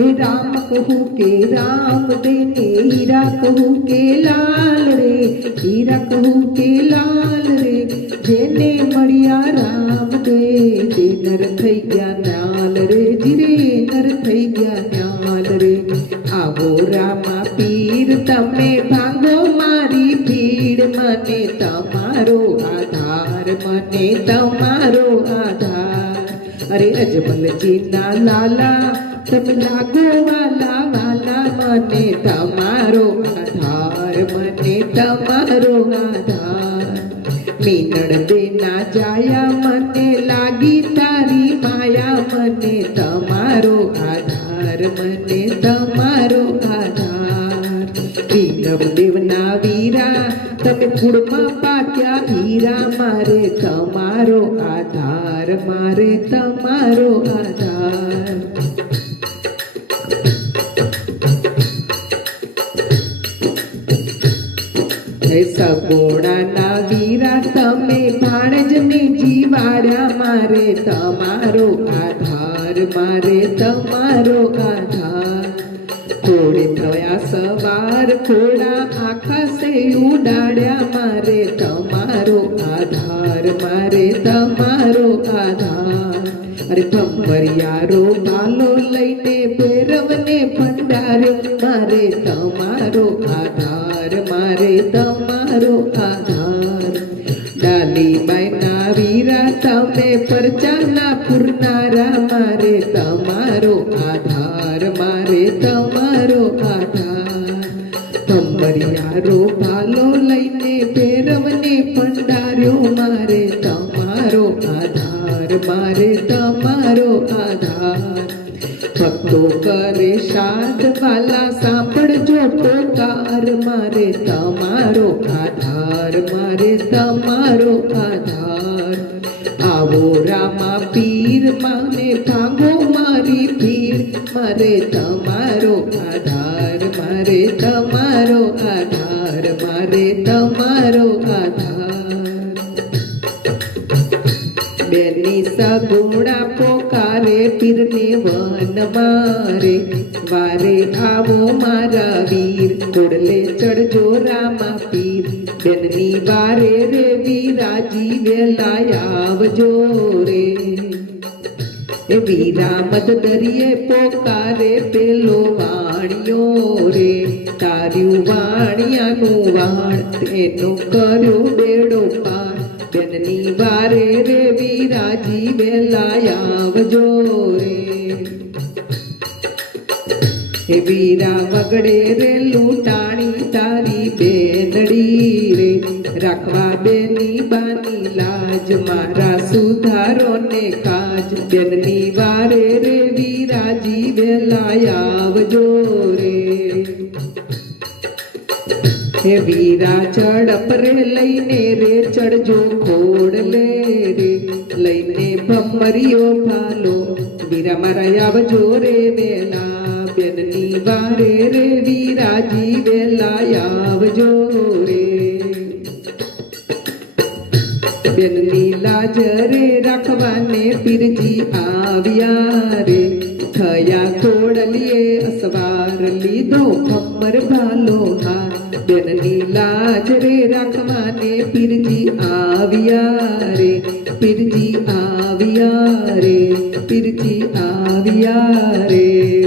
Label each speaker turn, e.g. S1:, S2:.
S1: એ રામ કહું કે રામ દેને હીરા કહું કે લાલ રે, હીરા કહું કે લાલ રે, જેને મળ્યા રામ દે જે નર થઈ ગયા નાલ રે જીરે નર થઈ ગયા ન્યાલ રે. આવો રામા પીર, તમે ભાંગો મારી ભીડ, મને તમારો આધાર, મને તમારો આધાર. અરે અજમલજીના લાલા તમે લાગો વાલા વાલા મને તમારો આધાર મને તમારો આધાર મીનળ દેના જાયા મને લાગી તારી માયા મને તમારો આધાર મને તમારો આધાર વિનવ દેવના વીરા તમે કુળમાં પાક્યા હીરા મારે તમારો આધાર મારે તમારો આધાર સગોડાના વીરા તમે ભાણજને જીવાડ્યા મારે, તમારો આધાર મારે, તમારો આધાર. થોડે થયા સવાર ઘોડા આકાશે ઉડાડ્યા મારે, તમારો આધાર મારે, તમારો આધાર. અરે ભંભરિયારો બાલો લઈને ભૈરવને મારે તમારો આધાર, મારે તમારો આધાર. ડાલી બાયના વીરા તમે પરચાના પૂરનારા, મારે તમારો આધાર, મારે તમારો આધાર. ભમરિયારો ભાલો લઈને ભૈરવને પંડાર્યો મારે તમારો આધાર, મારે તમારો આધાર. ભક્તો કરે વાલા સાંભળજો પોકાર મારે તમારો આધાર, મારે તમારો આધાર. આવો રામા પીર, માને ભાંગો મારી ભીડ. મારે તમારો આધાર, મારે તમારો બેની સગુણા પોકારે પીરને વન મારે. વારે આવો મારા વીર ઘોડલે ચડજો રામા પીર. બેનની વારે રે વીરાજી વેલા આવજો રે. એ વીરા મદ દરિયે પોકારે પેલો વાણિયો રે. તાર્યું વાણિયાનું વાણ તેનો કર્યો બેડો પાર. બેનની વારે રે વીરાજી વેલા આવજો રે. હે વીરા વગડે રે લૂંટાણી તારી બેનડી રે. રાખવા બેની બાની લાજ, મારા સુધારો ને કાજ. બેનની વારે રે વીરાજી વેલા આવજો રે. હે વીરા ચડ રે લઈને રે ચડજો ખોડ લે રે. લઈને ભમરીઓ ભાલો, વીરા મારા આવજો રે વેલા. બેનની વારે રે વીરાજી વેલા આવજો રે. બેનની લાજ રે રાખવાને પીરજી આવ્યા રે. થયા ખોડલીએ અસવાર લીધો ભમર ભાલો હાર બેનની લાજ રે રાખવાને પીરજી આવ્યા રે પીરજી આવ્યા રે પીરજી આવ્યા રે